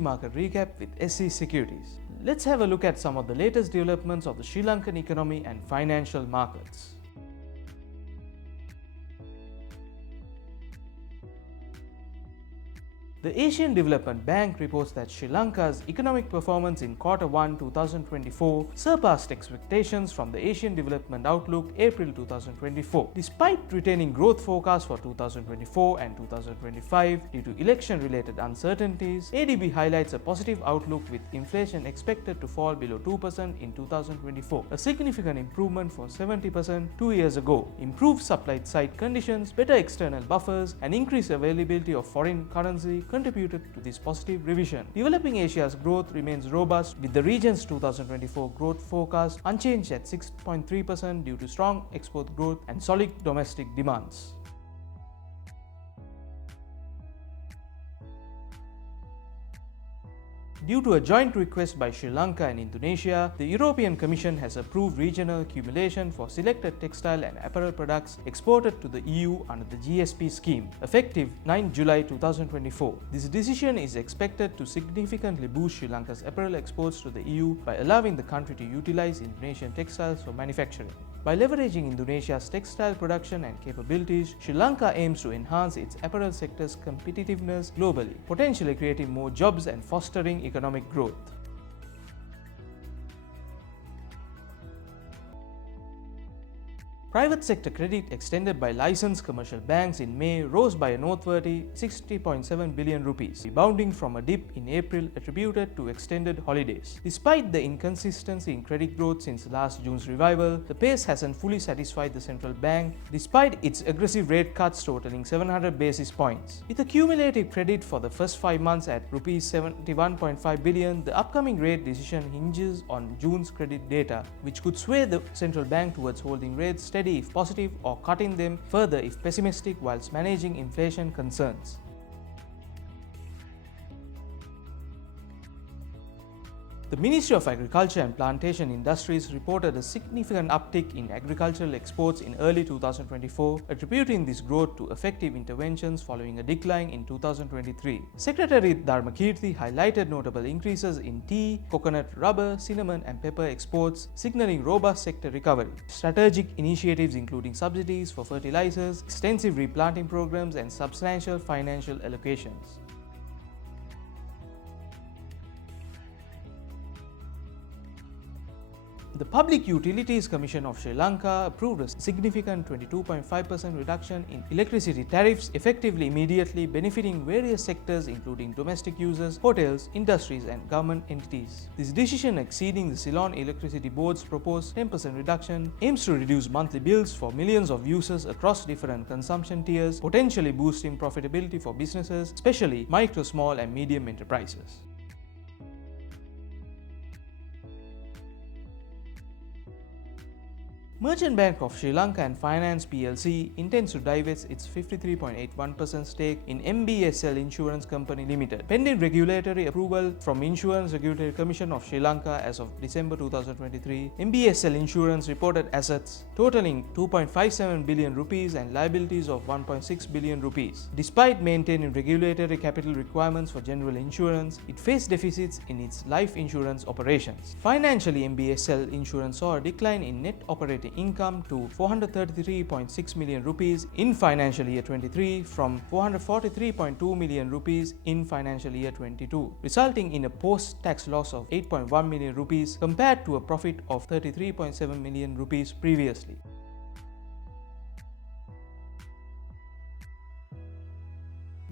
weekly market recap with SC Securities. Let's have a look at some of the latest developments of the Sri Lankan economy and financial markets. The Asian Development Bank reports that Sri Lanka's economic performance in Q1 2024 surpassed expectations from the Asian Development Outlook April 2024. Despite retaining growth forecasts for 2024 and 2025 due to election-related uncertainties, ADB highlights a positive outlook with inflation expected to fall below 2% in 2024, a significant improvement from 70% 2 years ago. Improved supply-side conditions, better external buffers, and increased availability of foreign currency contributed to this positive revision. Developing Asia's growth remains robust, with the region's 2024 growth forecast unchanged at 6.3% due to strong export growth and solid domestic demands. Due to a joint request by Sri Lanka and Indonesia, the European Commission has approved regional accumulation for selected textile and apparel products exported to the EU under the GSP scheme, effective 9 July 2024. This decision is expected to significantly boost Sri Lanka's apparel exports to the EU by allowing the country to utilize Indonesian textiles for manufacturing. By leveraging Indonesia's textile production and capabilities, Sri Lanka aims to enhance its apparel sector's competitiveness globally, potentially creating more jobs and fostering economic growth. Private sector credit extended by licensed commercial banks in May rose by a noteworthy 60.7 billion rupees, rebounding from a dip in April attributed to extended holidays. Despite the inconsistency in credit growth since last June's revival, the pace hasn't fully satisfied the central bank despite its aggressive rate cuts totaling 700 basis points. With a cumulative credit for the first 5 months at Rs 71.5 billion, the upcoming rate decision hinges on June's credit data, which could sway the central bank towards holding rates steady if positive or cutting them further if pessimistic, whilst managing inflation concerns. The Ministry of Agriculture and Plantation Industries reported a significant uptick in agricultural exports in early 2024, attributing this growth to effective interventions following a decline in 2023. Secretary Dharmakirti highlighted notable increases in tea, coconut, rubber, cinnamon and pepper exports, signaling robust sector recovery. Strategic initiatives including subsidies for fertilizers, extensive replanting programs and substantial financial allocations. The Public Utilities Commission of Sri Lanka approved a significant 22.5% reduction in electricity tariffs effectively immediately, benefiting various sectors including domestic users, hotels, industries and government entities. This decision, exceeding the Ceylon Electricity Board's proposed 10% reduction, aims to reduce monthly bills for millions of users across different consumption tiers, potentially boosting profitability for businesses, especially micro, small and medium enterprises. Merchant Bank of Sri Lanka and Finance plc intends to divest its 53.81% stake in MBSL Insurance Company Limited, pending regulatory approval from Insurance Regulatory Commission of Sri Lanka. As of December 2023, MBSL Insurance reported assets totaling 2.57 billion rupees and liabilities of 1.6 billion rupees. Despite maintaining regulatory capital requirements for general insurance, it faced deficits in its life insurance operations. Financially, MBSL Insurance saw a decline in net operating income to 433.6 million rupees in financial year 23 from 443.2 million rupees in financial year 22, resulting in a post-tax loss of 8.1 million rupees compared to a profit of 33.7 million rupees previously.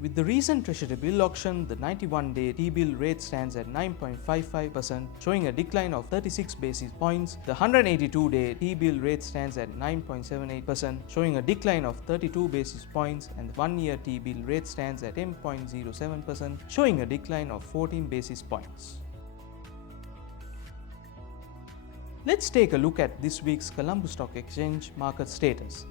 With the recent Treasury-bill auction, the 91-day T-bill rate stands at 9.55%, showing a decline of 36 basis points. The 182-day T-bill rate stands at 9.78%, showing a decline of 32 basis points, and the 1-year T-bill rate stands at 10.07%, showing a decline of 14 basis points. Let's take a look at this week's Colombo Stock Exchange market status.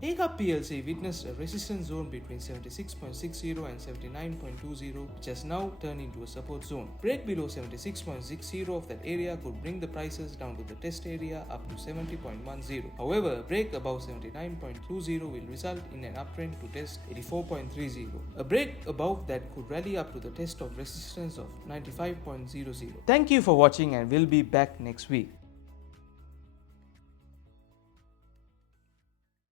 Take-Up PLC witnessed a resistance zone between 76.60 and 79.20, which has now turned into a support zone. Break below 76.60 of that area could bring the prices down to the test area up to 70.10. However, break above 79.20 will result in an uptrend to test 84.30. A break above that could rally up to the test of resistance of 95.00. Thank you for watching, and we'll be back next week.